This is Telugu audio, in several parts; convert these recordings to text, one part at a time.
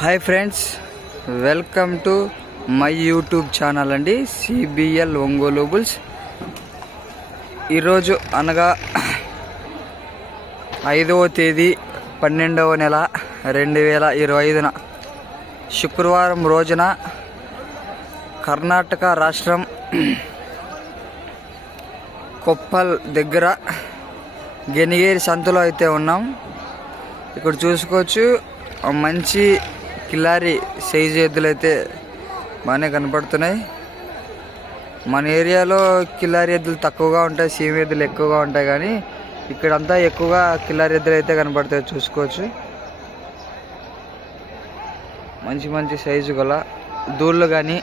Hi friends, welcome to my YouTube channel అండి సిబిఎల్ ఒంగోలు బుల్స్. ఈరోజు అనగా 5వ తేదీ 12వ నెల 2025 శుక్రవారం రోజున కర్ణాటక రాష్ట్రం కొప్పల్ దగ్గర గెనిగేరి సంతలో అయితే ఉన్నాం. ఇక్కడ చూసుకోవచ్చు, మంచి కిలారి సైజు ఎద్దులు అయితే బాగానే కనపడుతున్నాయి. మన ఏరియాలో కిలారి ఎద్దులు తక్కువగా ఉంటాయి, సీమ ఎద్దులు ఎక్కువగా ఉంటాయి, కానీ ఇక్కడంతా ఎక్కువగా కిలారి ఎద్దులు అయితే కనపడతాయి. చూసుకోవచ్చు, మంచి మంచి సైజు గల దూళ్ళు కానీ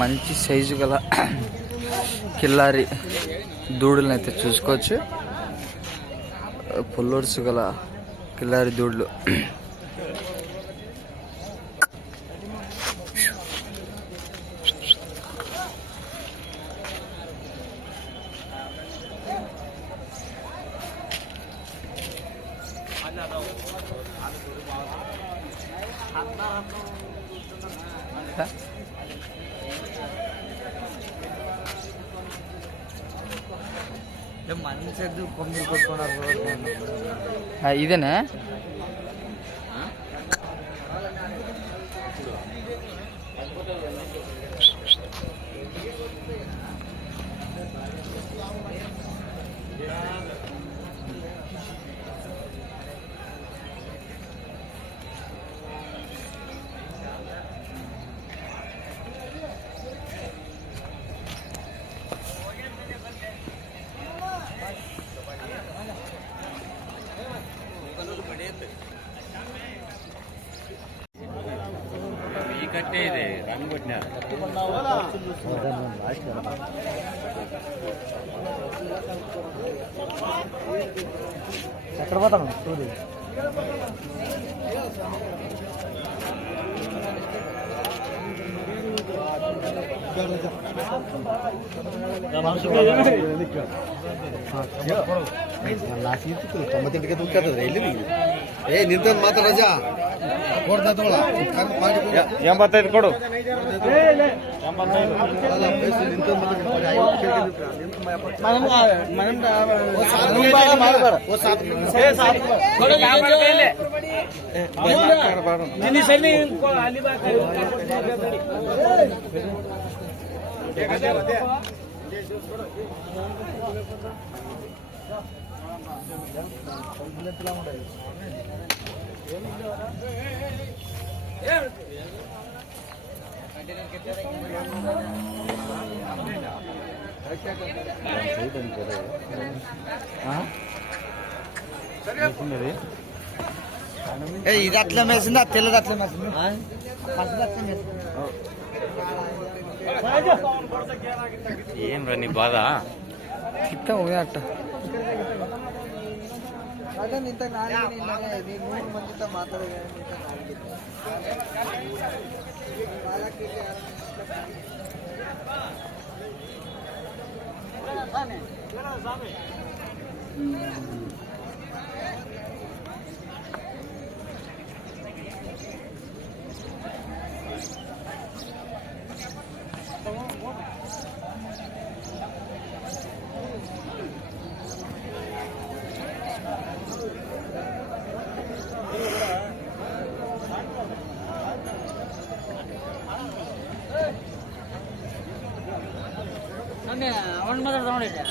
మంచి సైజు గల కిల్లారి దూడలను అయితే చూసుకోవచ్చు. పుల్లొరుసు గల కిల్లారి దూడలు ఇదేనా? ఎక్కడ పోతాను చూడు. ನಿಂತ ಮಾತ್ರ ರಜಾ ಎಂಬತ್ತೈದು ಕೊಡು. ఇది అట్లా మేసింది, అది తెల్లది అట్లా మేసింది. ఏం రా నీ బాధ? ఇట్ట అట్ట ఇంత నాలుగు 3 మందితో మాట్లాడే ಅವನ್ ಮಾತ್ರ ತಗೊಂಡಿದ್ದೆ.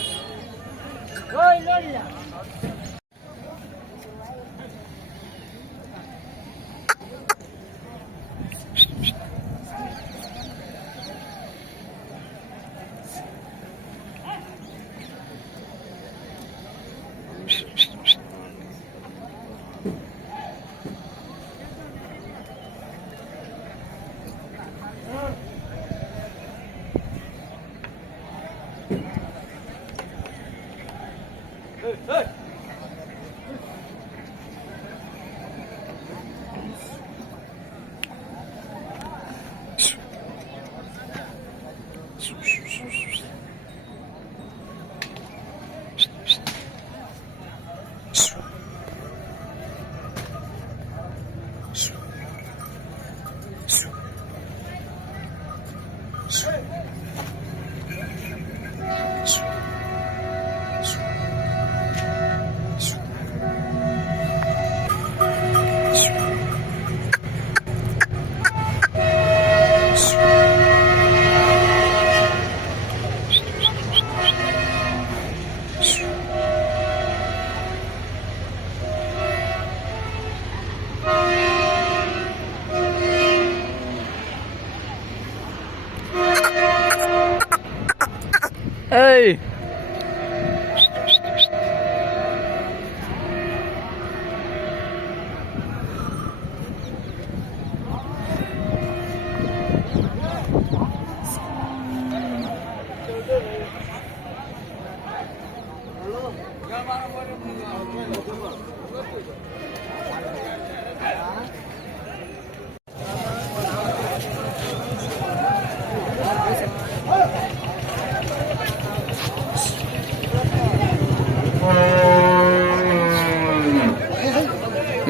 ఏయ్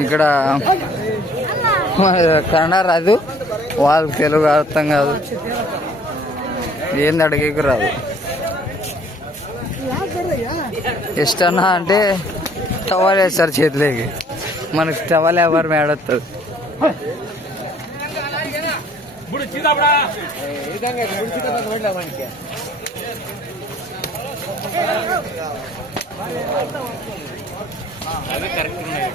ఇక్కడ కన్నడ రాదు, వాళ్ళకి తెలుగు అర్థం కాదు, ఏంది అడిగేకి రాదు. ఇష్టన్నా అంటే టవల్ వేస్తారు చేతిలోకి, మనకి టవల్ ఎవరు మేడొస్తుంది. అది కరెక్ట్ ఉన్నాయి.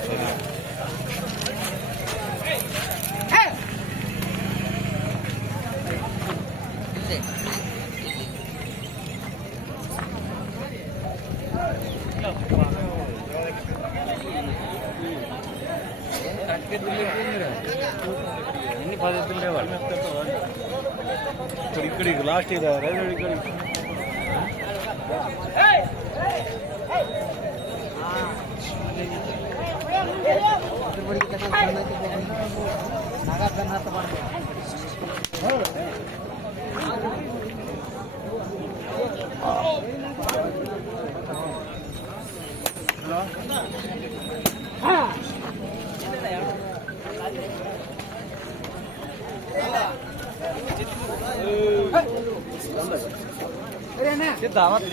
ఎన్ని పద్ధతులు లేవాలి ఇక్కడికి లాస్ట్ ఇది దావత్